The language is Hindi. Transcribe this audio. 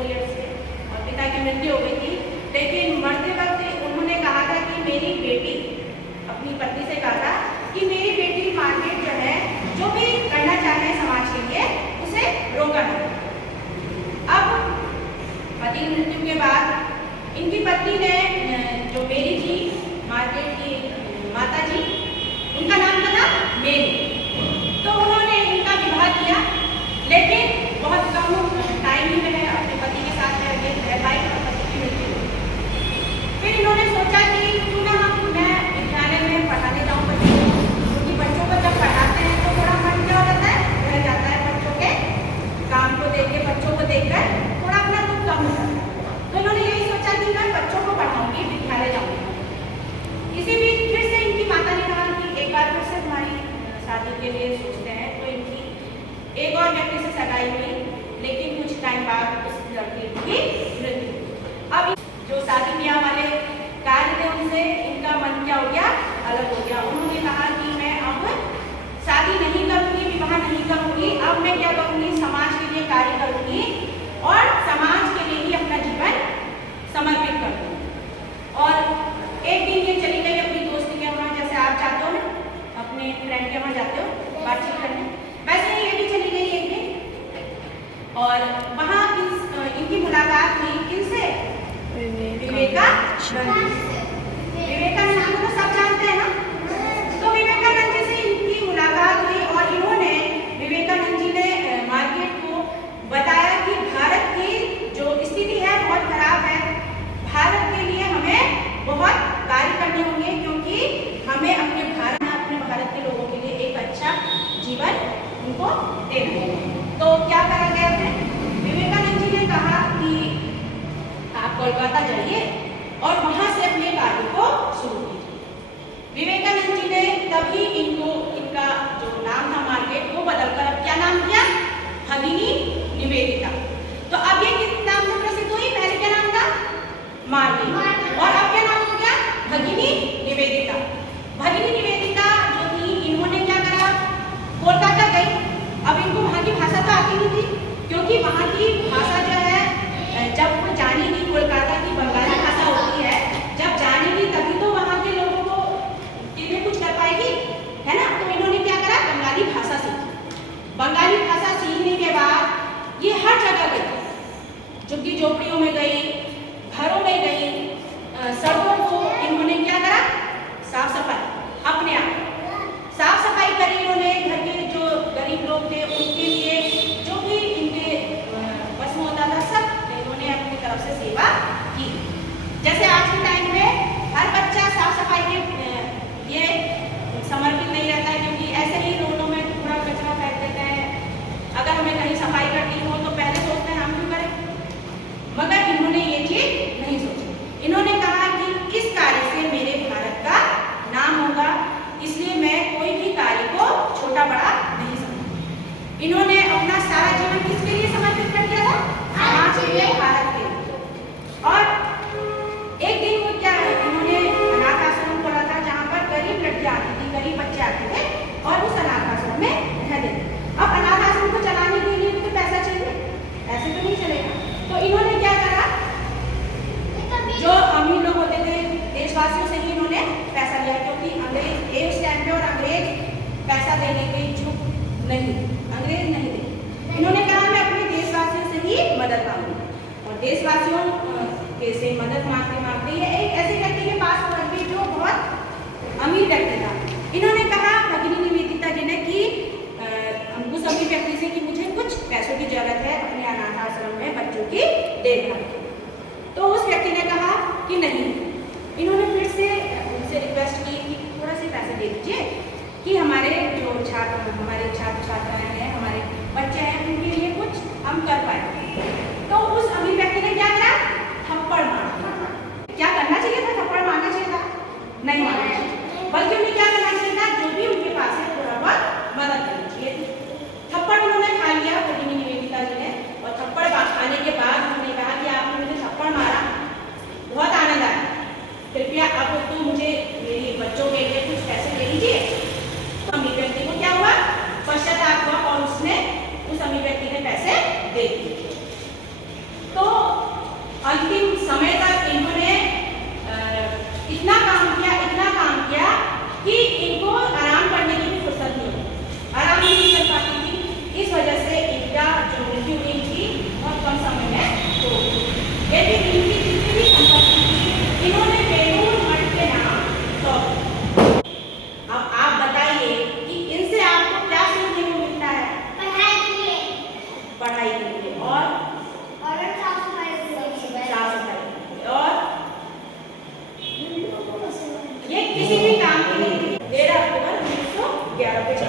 4 ईयर्स से और पिता की मृत्यु हो गई थी। लेकिन मरते वक्त उन्होंने कहा था कि मेरी बेटी, अपनी पत्नी से कहा था कि मेरी बेटी मार्केट जो है जो भी करना चाहे समाज के लिए उसे रोका नहीं। अब पति की मृत्यु के बाद इनकी पत्नी ने जो मेरी थी मार्केट की माता जी, उनका नाम था मेरी, तो उन्होंने इनका विवाह किया। लेकिन बहुत कम टाइम ही में अपने पति के साथ रह पाई और पति की मृत्यु हुई। फिर इन्होंने सोचा कि क्यों ना मैं विद्यालय में पढ़ाने जाऊँ बच्चों को, क्योंकि बच्चों को जब पढ़ाते हैं तो थोड़ा मन क्या हो जाता है, रह जाता है बच्चों के काम को देख के, बच्चों को देखकर थोड़ा अपना दुख कम हो जाता है। तो इन्होंने यही सोचा कि मैं बच्चों को पढ़ाऊंगी, विद्यालय जाऊंगी। इसी बीच फिर से इनकी माता ने कहा कि एक बार फिर से हमारी शादी के लिए सोचते हैं। तो इनकी एक और व्यक्ति से सगाई हुई, लेकिन कुछ टाइम बाद उस लड़की की मृत्यु हुई। अब जो शादी ब्याह वाले कार्य थे उनसे इनका मन क्या हो गया, अलग हो गया। उन्होंने कहा कि मैं अब शादी नहीं करूंगी, विवाह नहीं करूंगी, अब मैं क्या करूंगी, समाज के लिए कार्य करूंगी और समाज के लिए ही अपना जीवन समर्पित करूंगी। और एक दिन ये चली गई अपनी दोस्त के वहाँ, जैसे आप जाते हो ना अपने फ्रेंड के वहाँ जाते हो बातचीत करने, वैसे ही ये भी चली गई एक दिन। और वहाँ इनकी मुलाकात हुई किनसे, विवेकानंद। विवेकानंद को तो सब जानते हैं ना। तो विवेकानंद जी से इनकी मुलाकात हुई और इन्होंने, विवेकानंद जी ने मार्केट को बताया कि भारत की जो स्थिति है बहुत खराब है, भारत के लिए हमें बहुत कार्य करने होंगे, क्योंकि हमें अपने भारत के लोगों के लिए एक अच्छा जीवन उनको देना है। तो क्या करा गया है, विवेकानंद जी ने कहा कि आप कोलकाता जाइए और वहां से अपने कार्य को शुरू कीजिए। विवेकानंद जी ने तभी इनका जो नाम था मार्केट को बदलकर अब क्या नाम किया, भगिनी निवेदिता। तो अब ये किस नाम से प्रसिद्ध हुई, पहले क्या नाम था, मार्केट, और अब क्या नाम हो गया, भगिनी निवेदिता। भगिनी निवेदिता जो थी, इन्होंने क्या करा, कोलकाता गई। अब इनको वहाँ की भाषा तो आती नहीं थी, क्योंकि वहाँ की भाषा जो है जब वो जानेगी, कोलकाता की बंगाली भाषा होती है, जब जानेगी तभी तो वहाँ के लोगों को लिए कुछ कर पाएगी, है ना। तो इन्होंने क्या करा, बंगाली भाषा सीखी। बंगाली भाषा सीखने के बाद ये हर जगह गई, झुग्गी झोपड़ियों में गई, घरों में गई, सड़कों को इन्होंने क्या करा, साफ सफाई, अपने आप साफ सफाई करी इन्होंने। घर के जो गरीब लोग थे उनके लिए जो भी इनके बस में होता था सब इन्होंने अपनी तरफ से सेवा की। जैसे आज के टाइम में हर बच्चा साफ सफाई के लिए समर्पित नहीं रहता है, क्योंकि ऐसे ही रोडों में कूड़ा कचरा फेंक देते हैं। अगर हमें कहीं सफाई करनी हो तो पहले सोचते हैं हम क्यों करें, मगर इन्होंने ये चीज नहीं सोची। इन्होंने कहा कि इस कार्य से मेरे भारत का नाम होगा, इसलिए मैं कोई भी कार्य को छोटा बड़ा नहीं समझती। इन्होंने अपना सारा जीवन किसके लिए समर्पित कर दिया था, समाज के लिए, भारत के लिए। और एक दिन वो क्या, इन्होंने अनाथ आश्रम खोला था, जहाँ पर गरीब लड़कियां आती थी, गरीब बच्चे आते थे और उस अनाथ आश्रम में रहते थे। अब अनाथ आश्रम को चलाने के लिए तो पैसा चाहिए, ऐसे तो नहीं चलेगा। तो इन्होंने क्या करा, जो अमीर लोग होते थे देशवासियों से ही इन्होंने पैसा लिया, क्योंकि अंग्रेज उस टाइम पे, और अंग्रेज पैसा देने के इच्छुक नहीं, अंग्रेज नहीं थे। इन्होंने कहा मैं अपने देशवासियों से ही मदद मांगूंगी, और देशवासियों से मदद मांगते मांगते ये एक ऐसे व्यक्ति के पास पहुंच गई जो बहुत अमीर व्यक्ति था। इन्होंने कहा भगिनी निवेदिता जी ने कि उस अमीर व्यक्ति से कि मुझे कुछ पैसों की जरूरत है अपने अनाथ आश्रम में बच्चों की देखभाल की। तो उस व्यक्ति ने कहा कि नहीं। इन्होंने फिर से उनसे रिक्वेस्ट की कि थोड़ा सा पैसे दे दीजिए कि हमारे जो हमारे छात्र छात्राएं हैं, हमारे बच्चे हैं, उनके लिए कुछ हम कर पाए। तो उस अमीर व्यक्ति ने क्या करा, थप्पड़ मारा। क्या करना चाहिए था, थप्पड़ मारना चाहिए था, नहीं मारना चाहिए, बल्कि उन्हें क्या करना चाहिए था, जो भी उनके पास है थोड़ा बहुत मदद करनी चाहिए थी। थप्पड़ उन्होंने खा लिया भगिनी निवेदिता जी ने, और थप्पड़ खाने के बाद उन्होंने कहा कि आपने मुझे थप्पड़ मारा, बहुत आनंद आया, कृपया अब तो मुझे मेरे बच्चों के लिए कुछ पैसे दे दीजिए। तो अमीर व्यक्ति को क्या हुआ, पश्चाताप हुआ, और उसने उस अमीर व्यक्ति ने पैसे दे दिए। तो 11 पे